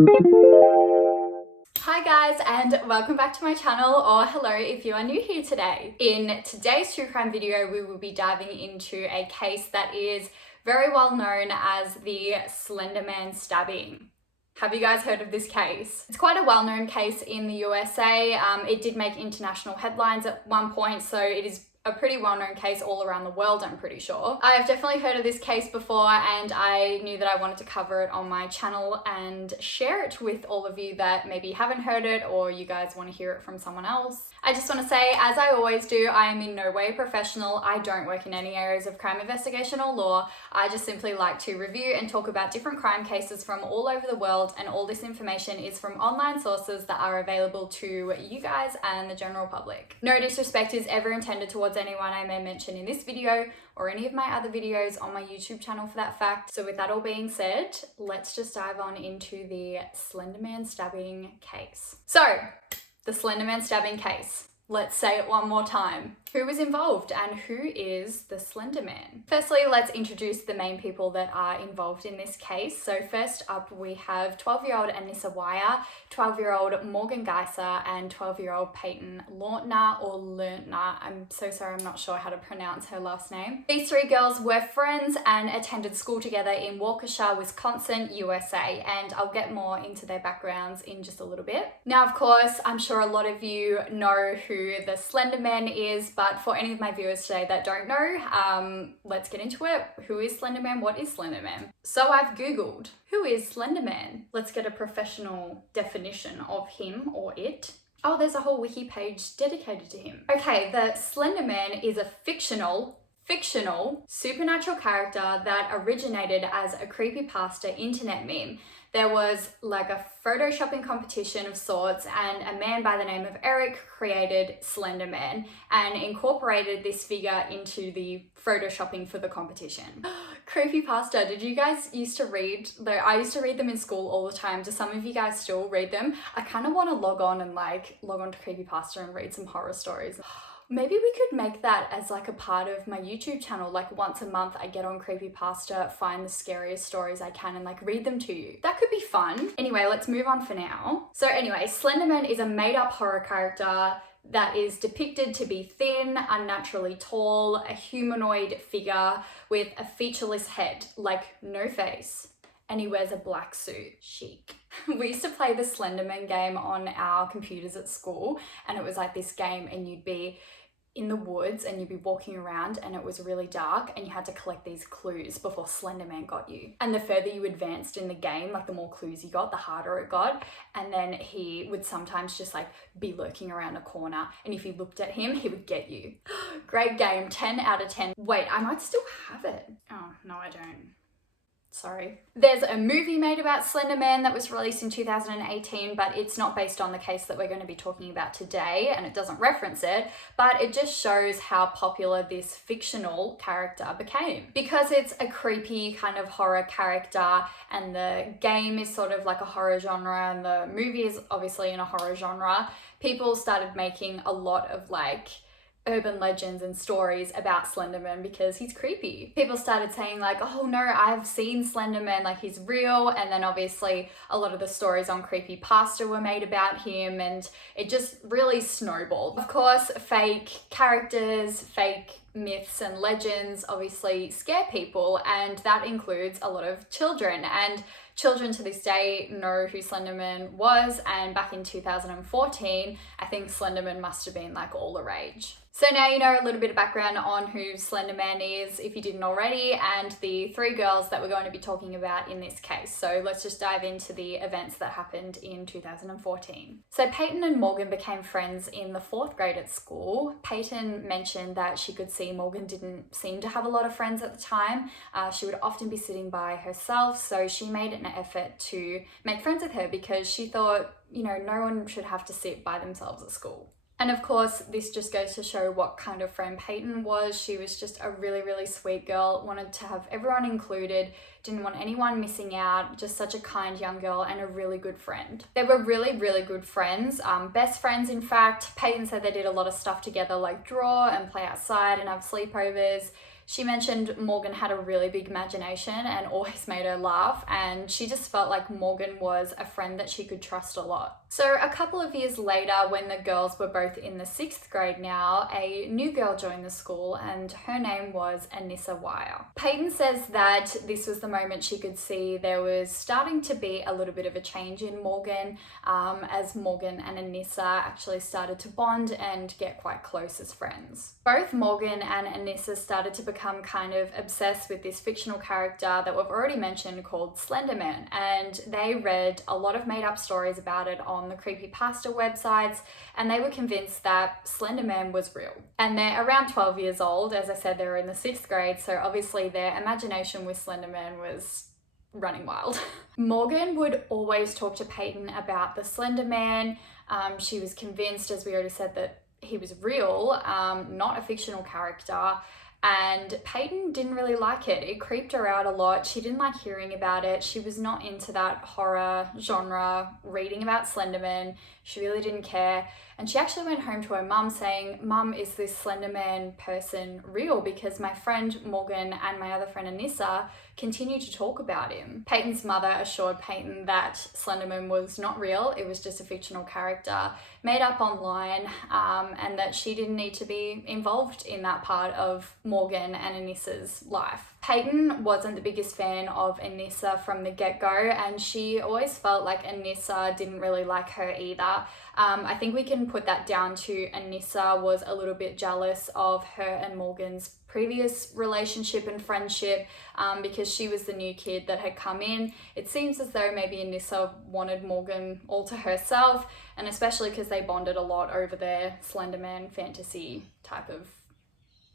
Hi guys, and welcome back to my channel, or hello if you are new here today. In today's true crime video, we will be diving into a case that is very well known as the Slenderman stabbing. Have you guys heard of this case? It's quite a well-known case in the USA. It did make international headlines at one point, so it is a pretty well-known case all around the world, I'm pretty sure. I have definitely heard of this case before, and I knew that I wanted to cover it on my channel and share it with all of you that maybe haven't heard it or you guys want to hear it from someone else. I just want to say, as I always do, I am in no way a professional. I don't work in any areas of crime investigation or law. I just simply like to review and talk about different crime cases from all over the world, and all this information is from online sources that are available to you guys and the general public. No disrespect is ever intended towards anyone I may mention in this video or any of my other videos on my YouTube channel for that fact. So with that all being said, let's just dive on into the Slenderman stabbing case. So, the Slenderman stabbing case. Let's say it one more time. Who was involved and who is the Slenderman? Firstly, let's introduce the main people that are involved in this case. So first up, we have 12-year-old Anissa Weier, 12-year-old Morgan Geyser, and 12-year-old Peyton Lautner or Lerntner. I'm so sorry, I'm not sure how to pronounce her last name. These three girls were friends and attended school together in Waukesha, Wisconsin, USA, and I'll get more into their backgrounds in just a little bit. Now, of course, I'm sure a lot of you know who the Slenderman is, but for any of my viewers today that don't know, let's get into it. Who is Slenderman? What is Slenderman? So I've Googled, who is Slenderman? Let's get a professional definition of him or it. Oh, there's a whole wiki page dedicated to him. Okay, the Slenderman is a fictional supernatural character that originated as a creepypasta internet meme. There was like a photoshopping competition of sorts, and a man by the name of Eric created Slenderman and incorporated this figure into the photoshopping for the competition. Creepypasta, did you guys used to read though? I used to read them in school all the time. Do some of you guys still read them? I kind of want to log on to Creepypasta and read some horror stories. Maybe we could make that as like a part of my YouTube channel. Like once a month I get on Creepypasta, find the scariest stories I can and like read them to you. That could be fun. Anyway, let's move on for now. So anyway, Slenderman is a made up horror character that is depicted to be thin, unnaturally tall, a humanoid figure with a featureless head, like no face. And he wears a black suit. Chic. We used to play the Slenderman game on our computers at school, and it was like this game, and you'd be in the woods and you'd be walking around and it was really dark and you had to collect these clues before Slenderman got you. And the further you advanced in the game, like the more clues you got, the harder it got. And then he would sometimes just like be lurking around a corner, and if you looked at him, he would get you. Great game, 10 out of 10. Wait, I might still have it. Oh, no, I don't. Sorry. There's a movie made about Slenderman that was released in 2018, but it's not based on the case that we're going to be talking about today, and it doesn't reference it, but it just shows how popular this fictional character became. Because it's a creepy kind of horror character, and the game is sort of like a horror genre, and the movie is obviously in a horror genre, people started making a lot of like urban legends and stories about Slenderman because he's creepy. People started saying like, oh no, I've seen Slenderman, like he's real. And then obviously a lot of the stories on Creepypasta were made about him, and it just really snowballed. Of course, fake characters, fake myths and legends obviously scare people, and that includes a lot of children. And children to this day know who Slenderman was, and back in 2014, I think Slenderman must have been like all the rage. So now you know a little bit of background on who Slenderman is, if you didn't already, and the three girls that we're going to be talking about in this case. So let's just dive into the events that happened in 2014. So Peyton and Morgan became friends in the 4th grade at school. Peyton mentioned that she could see Morgan didn't seem to have a lot of friends at the time. She would often be sitting by herself, so she made an effort to make friends with her because she thought, you know, no one should have to sit by themselves at school. And of course, this just goes to show what kind of friend Peyton was. She was just a really, really sweet girl, wanted to have everyone included, didn't want anyone missing out, just such a kind young girl and a really good friend. They were really, really good friends, best friends in fact. Peyton said they did a lot of stuff together like draw and play outside and have sleepovers. She mentioned Morgan had a really big imagination and always made her laugh, and she just felt like Morgan was a friend that she could trust a lot. So a couple of years later, when the girls were both in the 6th grade now, a new girl joined the school and her name was Anissa Weier. Peyton says that this was the moment she could see there was starting to be a little bit of a change in Morgan, as Morgan and Anissa actually started to bond and get quite close as friends. Both Morgan and Anissa started to become kind of obsessed with this fictional character that we've already mentioned called Slenderman, and they read a lot of made-up stories about it on the creepypasta websites, and they were convinced that Slenderman was real. And they're around 12 years old. As I said, they were in the 6th grade, so obviously their imagination with Slenderman was running wild. Morgan would always talk to Peyton about the Slender Man. She was convinced, as we already said, that he was real, not a fictional character. And Peyton didn't really like it. It creeped her out a lot. She didn't like hearing about it. She was not into that horror genre, reading about Slenderman. She really didn't care. And she actually went home to her mum saying, "Mum, is this Slenderman person real? Because my friend Morgan and my other friend Anissa continue to talk about him." Peyton's mother assured Peyton that Slenderman was not real. It was just a fictional character made up online, and that she didn't need to be involved in that part of Morgan and Anissa's life. Peyton wasn't the biggest fan of Anissa from the get-go, and she always felt like Anissa didn't really like her either. I think we can put that down to Anissa was a little bit jealous of her and Morgan's previous relationship and friendship, because she was the new kid that had come in. It seems as though maybe Anissa wanted Morgan all to herself, and especially because they bonded a lot over their Slenderman fantasy type of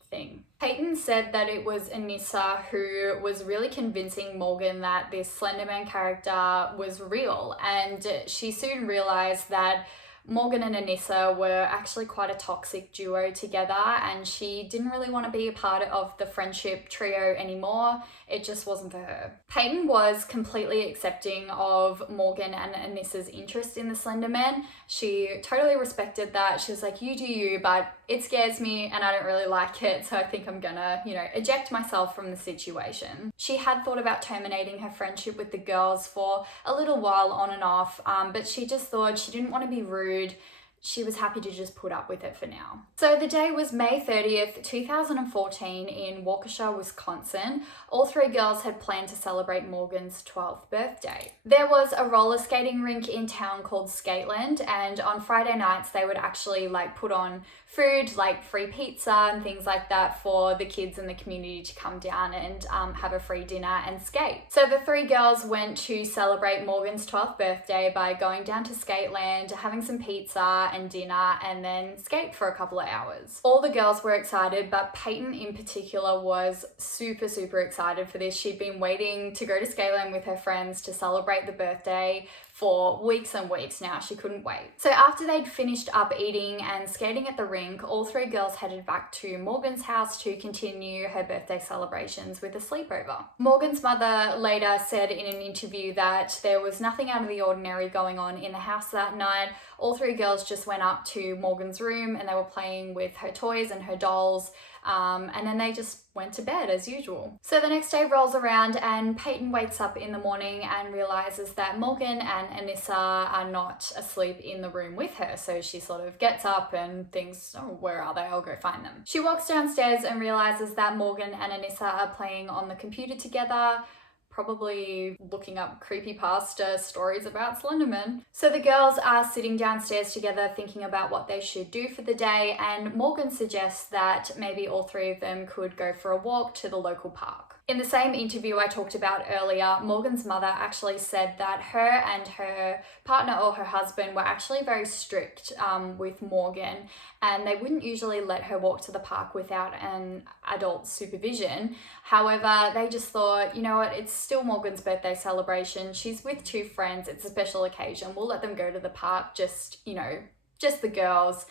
thing. Peyton said that it was Anissa who was really convincing Morgan that this Slenderman character was real, and she soon realized that Morgan and Anissa were actually quite a toxic duo together, and she didn't really want to be a part of the friendship trio anymore. It just wasn't for her. Peyton was completely accepting of Morgan and Anissa's interest in the Slenderman. She totally respected that. She was like, "You do you, but it scares me and I don't really like it, so I think I'm gonna, eject myself from the situation." She had thought about terminating her friendship with the girls for a little while on and off, but she just thought she didn't want to be rude. She was happy to just put up with it for now. So the day was May 30th, 2014 in Waukesha, Wisconsin. All three girls had planned to celebrate Morgan's 12th birthday. There was a roller skating rink in town called Skateland, and on Friday nights they would actually put on food, like free pizza and things like that for the kids in the community to come down and have a free dinner and skate. So the three girls went to celebrate Morgan's 12th birthday by going down to Skateland, having some pizza and dinner, and then skate for a couple of hours. All the girls were excited, but Peyton in particular was super, super excited for this. She'd been waiting to go to Skateland with her friends to celebrate the birthday for weeks and weeks now. She couldn't wait. So after they'd finished up eating and skating at the rink, all three girls headed back to Morgan's house to continue her birthday celebrations with a sleepover. Morgan's mother later said in an interview that there was nothing out of the ordinary going on in the house that night. All three girls just went up to Morgan's room and they were playing with her toys and her dolls. And then they just went to bed as usual. So the next day rolls around and Peyton wakes up in the morning and realizes that Morgan and Anissa are not asleep in the room with her. So she sort of gets up and thinks, "Oh, where are they? I'll go find them." She walks downstairs and realizes that Morgan and Anissa are playing on the computer together, probably looking up creepypasta stories about Slenderman. So the girls are sitting downstairs together thinking about what they should do for the day, and Morgan suggests that maybe all three of them could go for a walk to the local park. In the same interview I talked about earlier, Morgan's mother actually said that her and her partner or her husband were actually very strict with Morgan, and they wouldn't usually let her walk to the park without an adult supervision. However, they just thought, you know what, it's still Morgan's birthday celebration. She's with two friends. It's a special occasion. We'll let them go to the park, just the girls,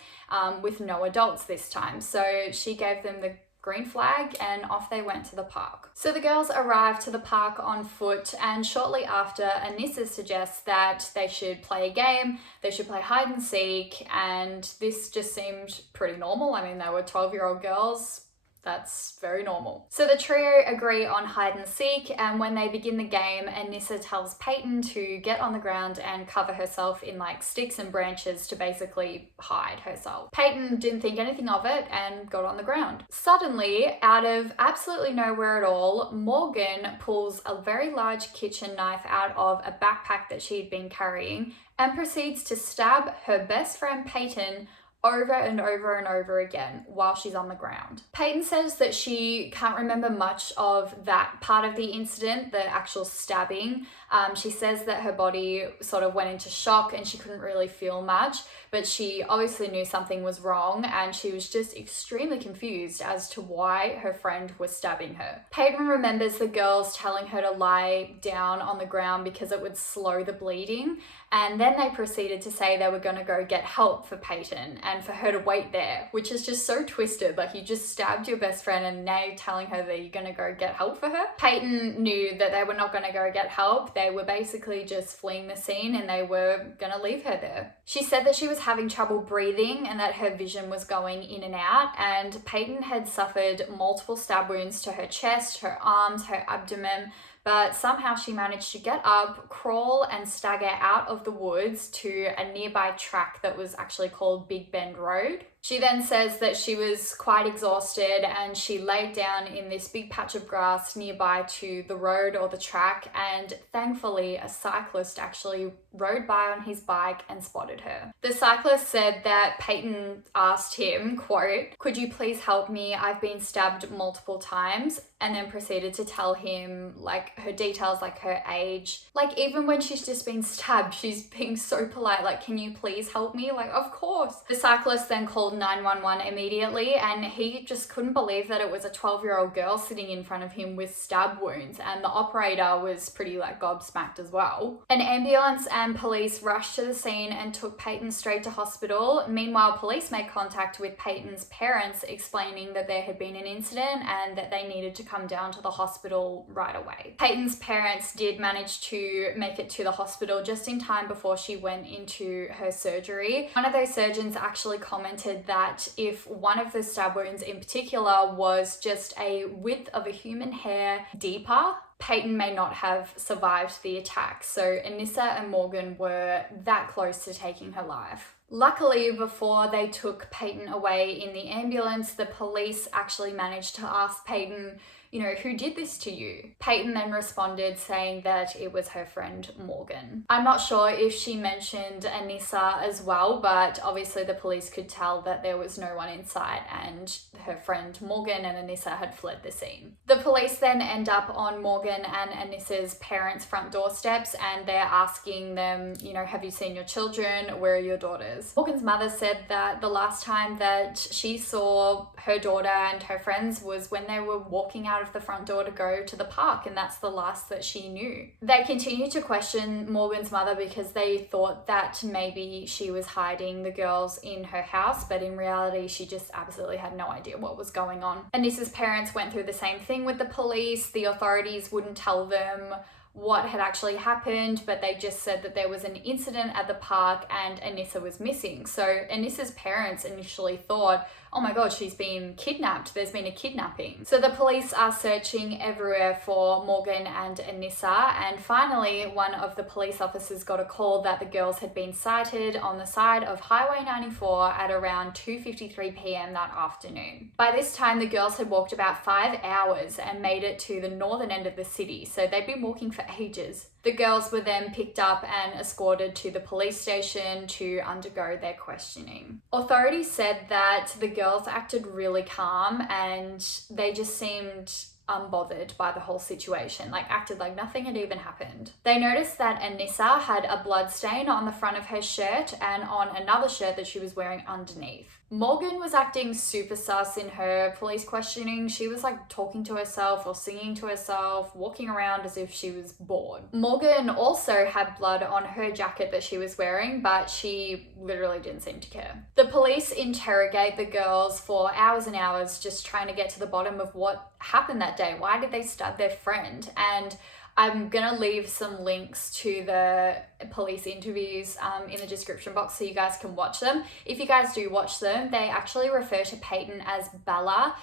with no adults this time. So she gave them the green flag and off they went to the park. So the girls arrived to the park on foot, and shortly after, Anissa suggests that they should play a game, they should play hide and seek, and this just seemed pretty normal. I mean, they were 12-year-old girls. That's very normal. So the trio agree on hide and seek, and when they begin the game, Anissa tells Peyton to get on the ground and cover herself in like sticks and branches to basically hide herself. Peyton didn't think anything of it and got on the ground. Suddenly, out of absolutely nowhere at all, Morgan pulls a very large kitchen knife out of a backpack that she'd been carrying and proceeds to stab her best friend Peyton over and over and over again while she's on the ground. Peyton says that she can't remember much of that part of the incident, the actual stabbing. She says that her body sort of went into shock and she couldn't really feel much, but she obviously knew something was wrong and she was just extremely confused as to why her friend was stabbing her. Peyton remembers the girls telling her to lie down on the ground because it would slow the bleeding, and then they proceeded to say they were going to go get help for Peyton and for her to wait there, which is just so twisted. Like, you just stabbed your best friend and now you're telling her that you're going to go get help for her. Peyton knew that they were not going to go get help. They were basically just fleeing the scene and they were going to leave her there. She said that she was having trouble breathing and that her vision was going in and out, and Peyton had suffered multiple stab wounds to her chest, her arms, her abdomen, but somehow she managed to get up, crawl and stagger out of the woods to a nearby track that was actually called Big Bend Road. She then says that she was quite exhausted and she laid down in this big patch of grass nearby to the road or the track, and thankfully a cyclist actually rode by on his bike and spotted her. The cyclist said that Peyton asked him, quote, "Could you please help me? I've been stabbed multiple times," and then proceeded to tell him like her details, like her age. Like, even when she's just been stabbed, she's being so polite, like, "Can you please help me?" Like, of course. The cyclist then called 911 immediately, and he just couldn't believe that it was a 12-year-old girl sitting in front of him with stab wounds, and the operator was pretty like gobsmacked as well. An ambulance and police rushed to the scene and took Peyton straight to hospital. Meanwhile, police made contact with Peyton's parents, explaining that there had been an incident and that they needed to come down to the hospital right away. Peyton's parents did manage to make it to the hospital just in time before she went into her surgery. One of those surgeons actually commented that if one of the stab wounds in particular was just a width of a human hair deeper, Peyton may not have survived the attack. So Anissa and Morgan were that close to taking her life. Luckily, before they took Peyton away in the ambulance, the police actually managed to ask Peyton, you know, "Who did this to you?" Peyton then responded saying that it was her friend Morgan. I'm not sure if she mentioned Anissa as well, but obviously the police could tell that there was no one in sight and her friend Morgan and Anissa had fled the scene. The police then end up on Morgan and Anissa's parents' front doorsteps, and they're asking them, you know, "Have you seen your children? Where are your daughters?" Morgan's mother said that the last time that she saw her daughter and her friends was when they were walking out of the front door to go to the park, and that's the last that she knew. They continued to question Morgan's mother because they thought that maybe she was hiding the girls in her house, but in reality she just absolutely had no idea what was going on. Anissa's parents went through the same thing with the police. The authorities wouldn't tell them what had actually happened, but they just said that there was an incident at the park and Anissa was missing. So Anissa's parents initially thought, "Oh my god, she's been kidnapped, there's been a kidnapping." So the police are searching everywhere for Morgan and Anissa, and finally one of the police officers got a call that the girls had been sighted on the side of Highway 94 at around 2:53 p.m. that afternoon. By this time the girls had walked about 5 hours and made it to the northern end of the city, so they'd been walking for ages. The girls were then picked up and escorted to the police station to undergo their questioning. Authorities said that the girls acted really calm and they just seemed unbothered by the whole situation, like acted like nothing had even happened. They noticed that Anissa had a blood stain on the front of her shirt and on another shirt that she was wearing underneath. Morgan was acting super sus in her police questioning. She was like talking to herself or singing to herself, walking around as if she was bored. Morgan also had blood on her jacket that she was wearing, but she literally didn't seem to care. The police interrogate the girls for hours and hours, just trying to get to the bottom of what happened that day. Why did they stab their friend? And I'm gonna leave some links to the police interviews in the description box so you guys can watch them. If you guys do watch them, they actually refer to Peyton as Bella.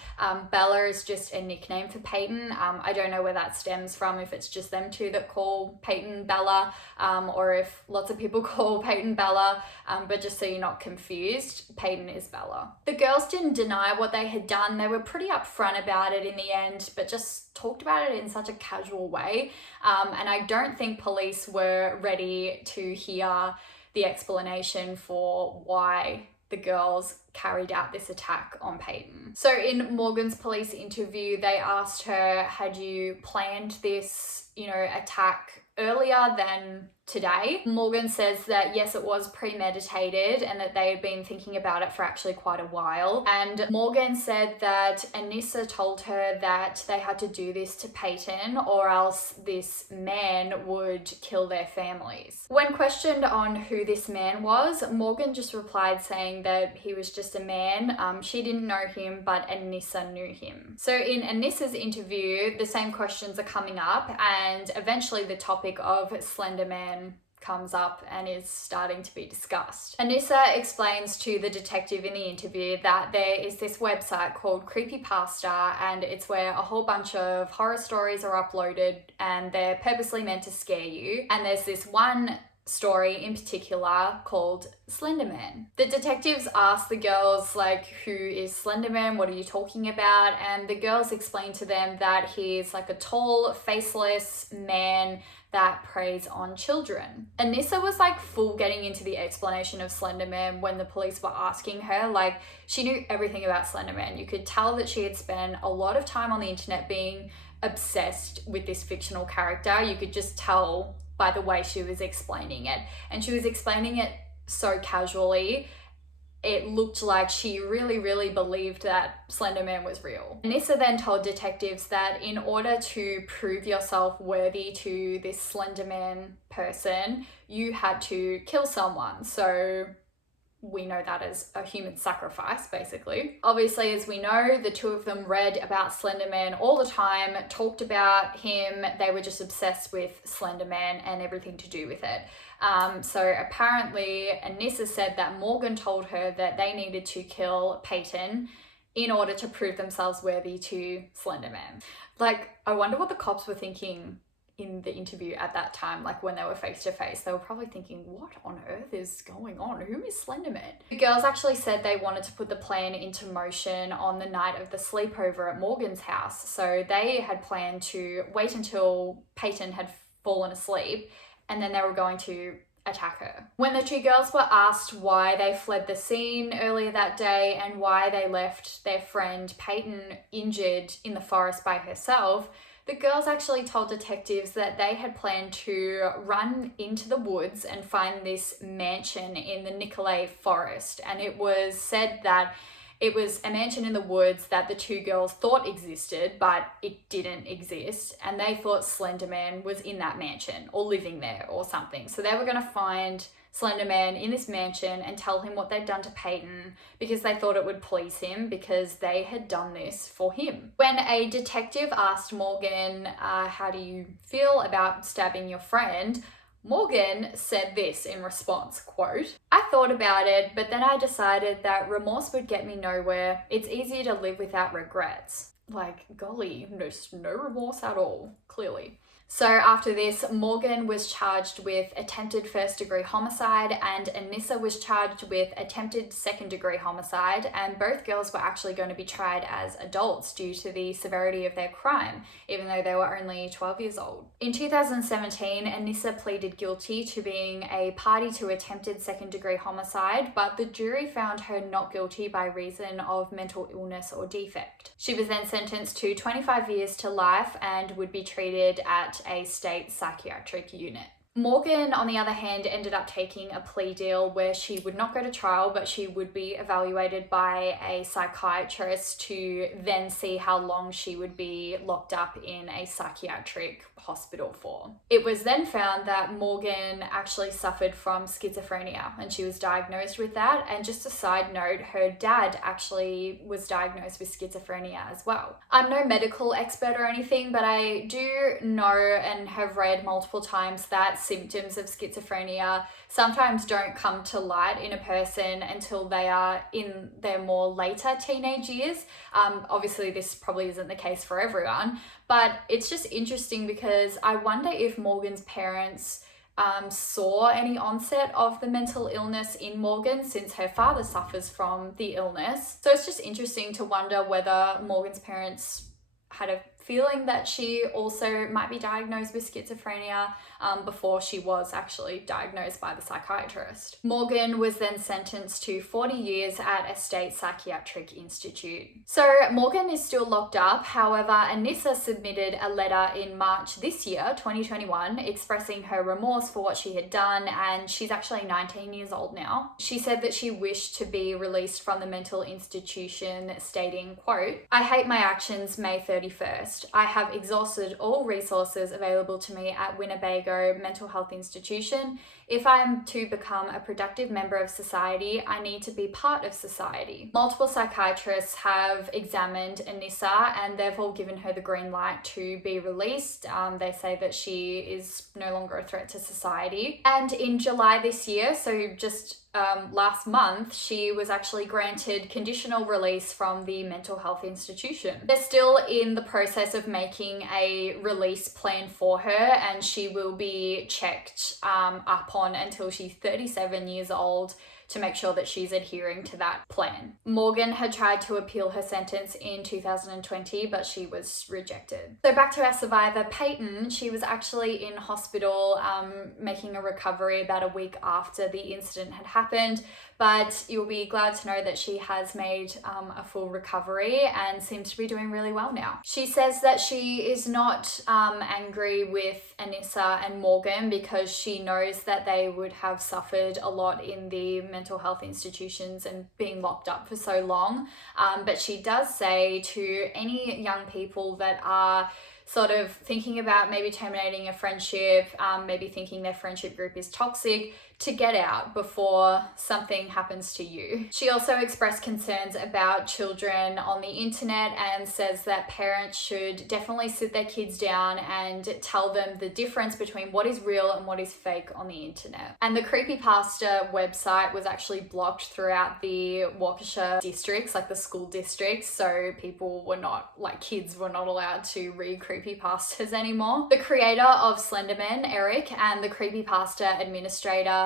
Bella is just a nickname for Peyton. I don't know where that stems from, if it's just them two that call Peyton Bella, or if lots of people call Peyton Bella, but just so you're not confused, Peyton is Bella. The girls didn't deny what they had done. They were pretty upfront about it in the end, but just talked about it in such a casual way. And I don't think police were ready to hear the explanation for why the girls carried out this attack on Peyton. So in Morgan's police interview, they asked her, had you planned this, attack earlier than today? Morgan says that yes, it was premeditated and that they had been thinking about it for actually quite a while. And Morgan said that Anissa told her that they had to do this to Peyton or else this man would kill their families. When questioned on who this man was, Morgan just replied saying that he was just a man. She didn't know him, but Anissa knew him. So in Anissa's interview, the same questions are coming up, and eventually the topic of Slenderman comes up and is starting to be discussed. Anissa explains to the detective in the interview that there is this website called Creepypasta, and it's where a whole bunch of horror stories are uploaded and they're purposely meant to scare you. And there's this one story in particular called Slenderman. The detectives ask the girls, who is Slenderman? What are you talking about? And the girls explain to them that he's a tall, faceless man that preys on children. Anissa was full getting into the explanation of Slenderman when the police were asking her. She knew everything about Slenderman. You could tell that she had spent a lot of time on the internet being obsessed with this fictional character. You could just tell by the way she was explaining it. And she was explaining it so casually, it looked like she really, really believed that Slenderman was real. Anissa then told detectives that in order to prove yourself worthy to this Slenderman person, you had to kill someone. So we know that as a human sacrifice, basically. Obviously, as we know, the two of them read about Slenderman all the time, talked about him. They were just obsessed with Slenderman and everything to do with it. So apparently, Anissa said that Morgan told her that they needed to kill Peyton in order to prove themselves worthy to Slenderman. I wonder what the cops were thinking in the interview at that time, when they were face to face. They were probably thinking, what on earth is going on? Who is Slenderman? The girls actually said they wanted to put the plan into motion on the night of the sleepover at Morgan's house. So they had planned to wait until Peyton had fallen asleep and then they were going to attack her. When the two girls were asked why they fled the scene earlier that day and why they left their friend Peyton injured in the forest by herself, the girls actually told detectives that they had planned to run into the woods and find this mansion in the Nicolet forest. And it was said that it was a mansion in the woods that the two girls thought existed, but it didn't exist. And they thought Slenderman was in that mansion or living there or something. So they were going to find Slenderman in this mansion and tell him what they'd done to Peyton because they thought it would please him because they had done this for him. When a detective asked Morgan, how do you feel about stabbing your friend? Morgan said this in response, quote, I thought about it, but then I decided that remorse would get me nowhere. It's easier to live without regrets. Golly, no remorse at all, clearly. So after this, Morgan was charged with attempted first-degree homicide and Anissa was charged with attempted second-degree homicide, and both girls were actually going to be tried as adults due to the severity of their crime, even though they were only 12 years old. In 2017, Anissa pleaded guilty to being a party to attempted second-degree homicide, but the jury found her not guilty by reason of mental illness or defect. She was then sentenced to 25 years to life and would be treated at a state psychiatric unit. Morgan, on the other hand, ended up taking a plea deal where she would not go to trial, but she would be evaluated by a psychiatrist to then see how long she would be locked up in a psychiatric hospital for. It was then found that Morgan actually suffered from schizophrenia and she was diagnosed with that. And just a side note, her dad actually was diagnosed with schizophrenia as well. I'm no medical expert or anything, but I do know and have read multiple times that symptoms of schizophrenia sometimes don't come to light in a person until they are in their more later teenage years. Obviously, this probably isn't the case for everyone, but it's just interesting because I wonder if Morgan's parents saw any onset of the mental illness in Morgan, since her father suffers from the illness. So it's just interesting to wonder whether Morgan's parents had a feeling that she also might be diagnosed with schizophrenia before she was actually diagnosed by the psychiatrist. Morgan was then sentenced to 40 years at a state psychiatric institute. So Morgan is still locked up. However, Anissa submitted a letter in March this year, 2021, expressing her remorse for what she had done, and she's actually 19 years old now. She said that she wished to be released from the mental institution, stating, quote, "I hate my actions May 31st. I have exhausted all resources available to me at Winnebago Mental Health Institution. If I am to become a productive member of society, I need to be part of society." Multiple psychiatrists have examined Anissa and they've all given her the green light to be released. They say that she is no longer a threat to society. And in July this year, so just last month, she was actually granted conditional release from the mental health institution. They're still in the process of making a release plan for her, and she will be checked up on until she's 37 years old to make sure that she's adhering to that plan. Morgan had tried to appeal her sentence in 2020, but she was rejected. So back to our survivor, Peyton. She was actually in hospital making a recovery about a week after the incident had happened, but you'll be glad to know that she has made a full recovery and seems to be doing really well now. She says that she is not angry with Anissa and Morgan because she knows that they would have suffered a lot in the mental health institutions and being locked up for so long. But she does say to any young people that are sort of thinking about maybe terminating a friendship, maybe thinking their friendship group is toxic, to get out before something happens to you. She also expressed concerns about children on the internet and says that parents should definitely sit their kids down and tell them the difference between what is real and what is fake on the internet. And the creepypasta website was actually blocked throughout the Waukesha districts, like the school districts, so people were not, like kids were not allowed to read creepypastas anymore. The creator of Slenderman, Eric, and the creepypasta administrator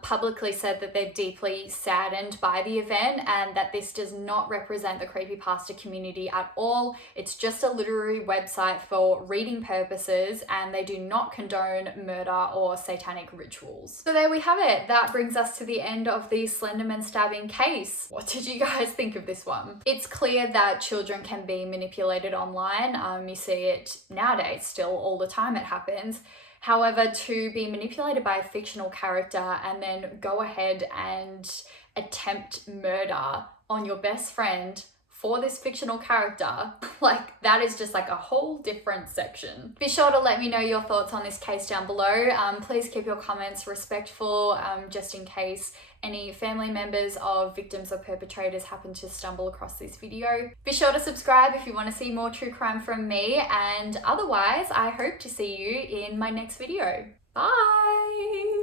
publicly said that they're deeply saddened by the event and that this does not represent the creepypasta community at all. It's just a literary website for reading purposes and they do not condone murder or satanic rituals. So there we have it. That brings us to the end of the Slenderman stabbing case. What did you guys think of this one? It's clear that children can be manipulated online. You see it nowadays still all the time, it happens. However, to be manipulated by a fictional character and then go ahead and attempt murder on your best friend for this fictional character, like that is just like a whole different section. Be sure to let me know your thoughts on this case down below. Please keep your comments respectful, just in case any family members of victims or perpetrators happen to stumble across this video. Be sure to subscribe if you want to see more true crime from me, and otherwise I hope to see you in my next video. Bye!